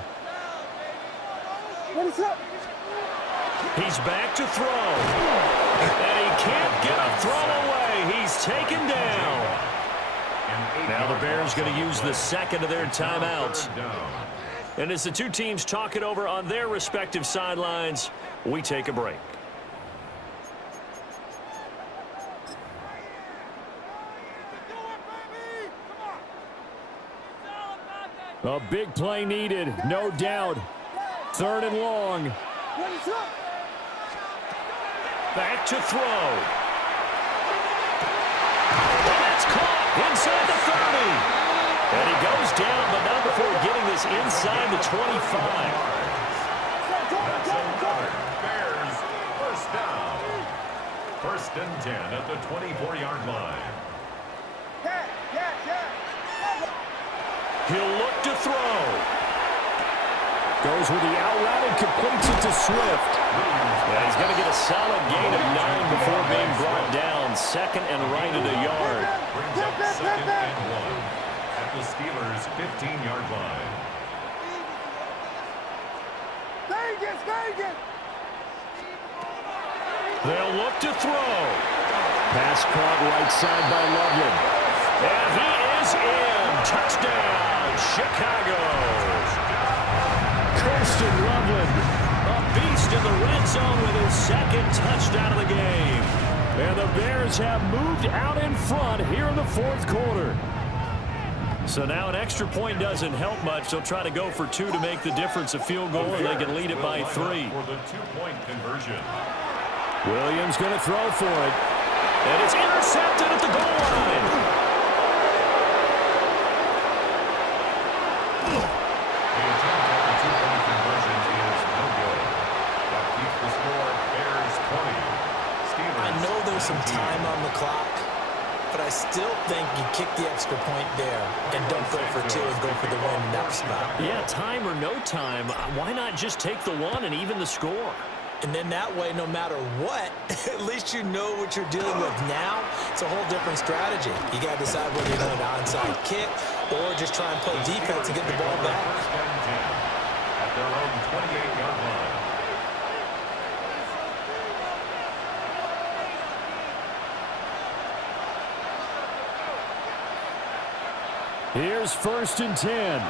He's back to throw. And he can't get a throw away. He's taken down. Now the Bears going to use the second of their timeouts. And as the two teams talk it over on their respective sidelines, we take a break. A big play needed, no doubt. 3rd and long. Back to throw. And that's caught inside the 30. And he goes down, but not before getting this inside the 25. Bears first down. 1st and 10 at the 24-yard line. He'll look to throw. Goes with the out route and completes it to Swift. Yeah, he's going to get a solid gain of 9 before being brought down. 2nd and right at a yard. Brings up 2nd and 1 at the Steelers' 15-yard line. They'll look to throw. Pass caught right side by Loveland. And he is in. Touchdown, Chicago. Kirsten Loveland, a beast in the red zone with his 2nd touchdown of the game. And the Bears have moved out in front here in the 4th quarter. So now an extra point doesn't help much. They'll try to go for 2 to make the difference a field goal, and they can lead it by 3. For the 2-point conversion. Williams going to throw for it. And it's intercepted at the goal line. Some time on the clock, but I still think you kick the extra point there and don't go for 2 and go for the win in that spot. Yeah, time or no time, why not just take the 1 and even the score? And then that way, no matter what, at least you know what you're dealing with now. It's a whole different strategy. You got to decide whether you're going to onside kick or just try and play defense and get the ball back. At their own 28-yard line. Here's 1st and 10.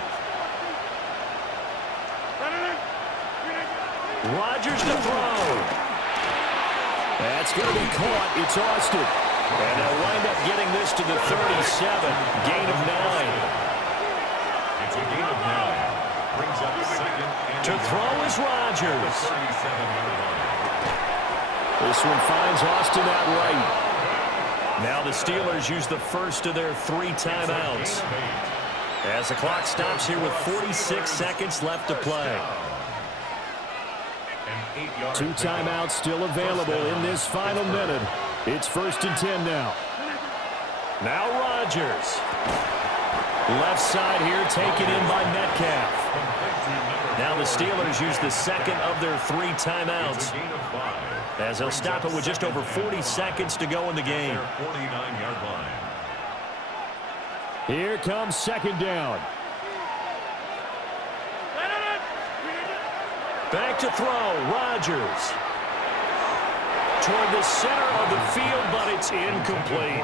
Rodgers to throw. That's going to be caught. It's Austin. And they'll wind up getting this to the 37. Gain of 9. It's a gain of 9. Brings up second. To throw is Rodgers. 37-yard line. This one finds Austin out right. Now the Steelers use the first of their 3 timeouts. As the clock stops here with 46 seconds left to play. 2 timeouts still available in this final minute. It's 1st and 10 now. Now Rodgers. Left side here taken in by Metcalf. Now the Steelers use the second of their 3 timeouts. As they'll stop it with just over 40 seconds to go in the game. 49-yard line. Here comes 2nd down. Back to throw, Rodgers. Toward the center of the field, but it's incomplete.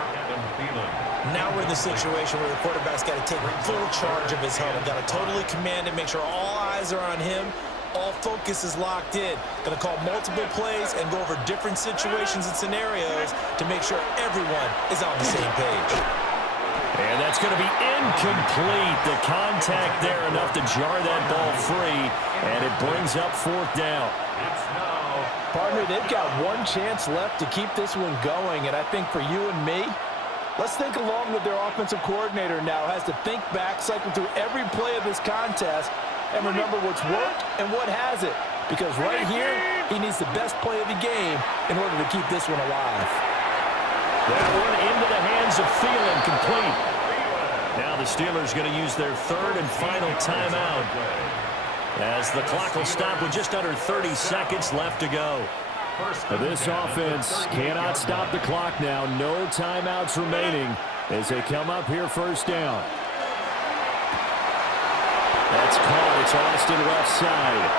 Now we're in the situation where the quarterback's got to take full charge of his huddle. Got to totally command it, make sure all eyes are on him. All focus is locked in. Going to call multiple plays and go over different situations and scenarios to make sure everyone is on the same page. And that's going to be incomplete. The contact there enough to jar that ball free, and it brings up 4th down. Partner, they've got one chance left to keep this one going, and I think for you and me, let's think along with their offensive coordinator now. Has to think back, cycle through every play of this contest, and remember what's worked and what hasn't. Because right here, he needs the best play of the game in order to keep this one alive. That one into the hands of Thielen, complete. Now the Steelers going to use their 3rd and final timeout, as the clock will stop with just under 30 seconds left to go. This offense cannot stop the clock now. No timeouts remaining as they come up here 1st down. That's caught. It's Austin left side.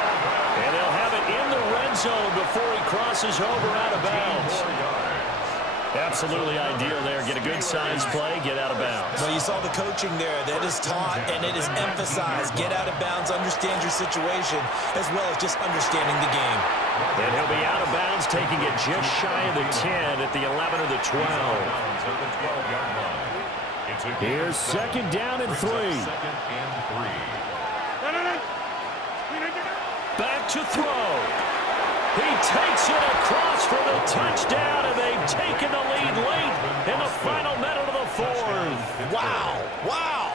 And they'll have it in the red zone before he crosses over out of bounds. Absolutely ideal there. Get a good size play, get out of bounds. Well, you saw the coaching there. That is taught and it is emphasized. Get out of bounds, understand your situation, as well as just understanding the game. And he'll be out of bounds, taking it just shy of the 10 at the 11 or the 12. Here's 2nd down and 3. Back to throw. He takes it across for the touchdown, and they've taken the lead late in the final minute of the 4th. Wow. Wow.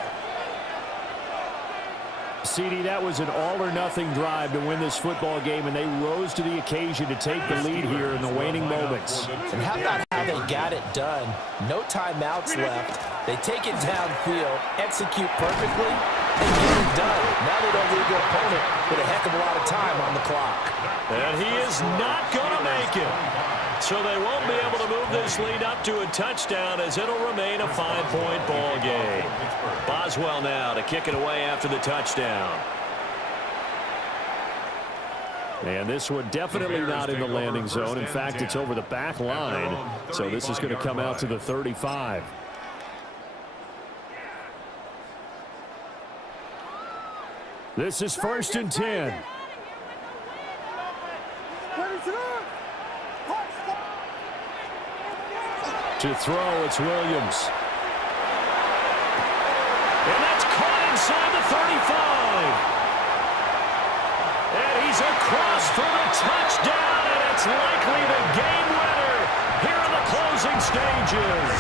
CD, that was an all-or-nothing drive to win this football game, and they rose to the occasion to take the lead here in the waning moments. And how about how they got it done? No timeouts left. They take it downfield, execute perfectly, and get it done. Now they don't leave their opponent with a heck of a lot of time on the clock. And he is not going to make it. So they won't be able to move this lead up to a touchdown, as it'll remain a 5-point ball game. Boswell now to kick it away after the touchdown. And this one definitely not in the landing zone. In fact, it's over the back line. So this is going to come out to the 35. This is 1st and 10. To throw, it's Williams. And that's caught inside the 35. And he's across for the touchdown, and it's likely the game winner here in the closing stages.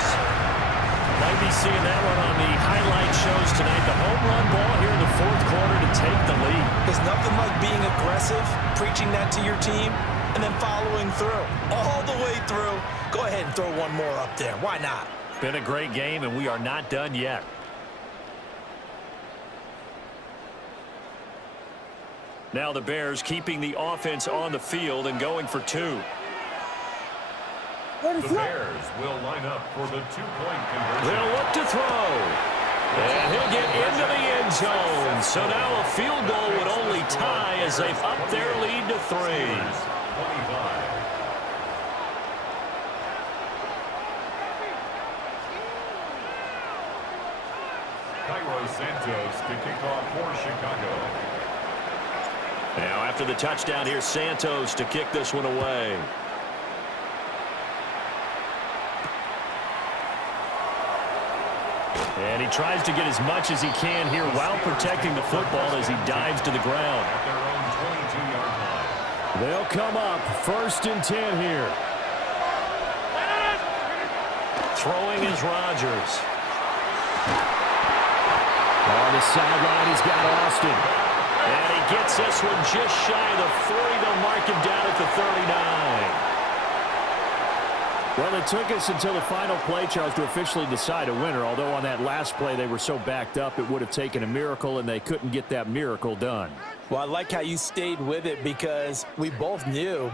Might be seeing that one on the highlight shows tonight. The home run ball here in the 4th quarter to take the lead. There's nothing like being aggressive, preaching that to your team, and then following through. All the way through. Go ahead and throw one more up there. Why not? Been a great game, and we are not done yet. Now the Bears keeping the offense on the field and going for 2. The Bears will line up for the 2-point conversion. They'll look to throw. And he'll get into the end zone. So now a field goal would only tie as they've upped their lead to 3. 25. Cairo Santos to kick off for Chicago. Now after the touchdown, here's Santos to kick this one away. And he tries to get as much as he can here while protecting the football as he dives to the ground. At their own 22-yard line. They'll come up 1st and 10 here. Throwing is Rodgers. On the sideline, he's got Austin. And he gets this one just shy of the 40. They'll mark him down at the 39. Well, it took us until the final play, Charles, to officially decide a winner. Although on that last play they were so backed up, it would have taken a miracle, and they couldn't get that miracle done. Well, I like how you stayed with it because we both knew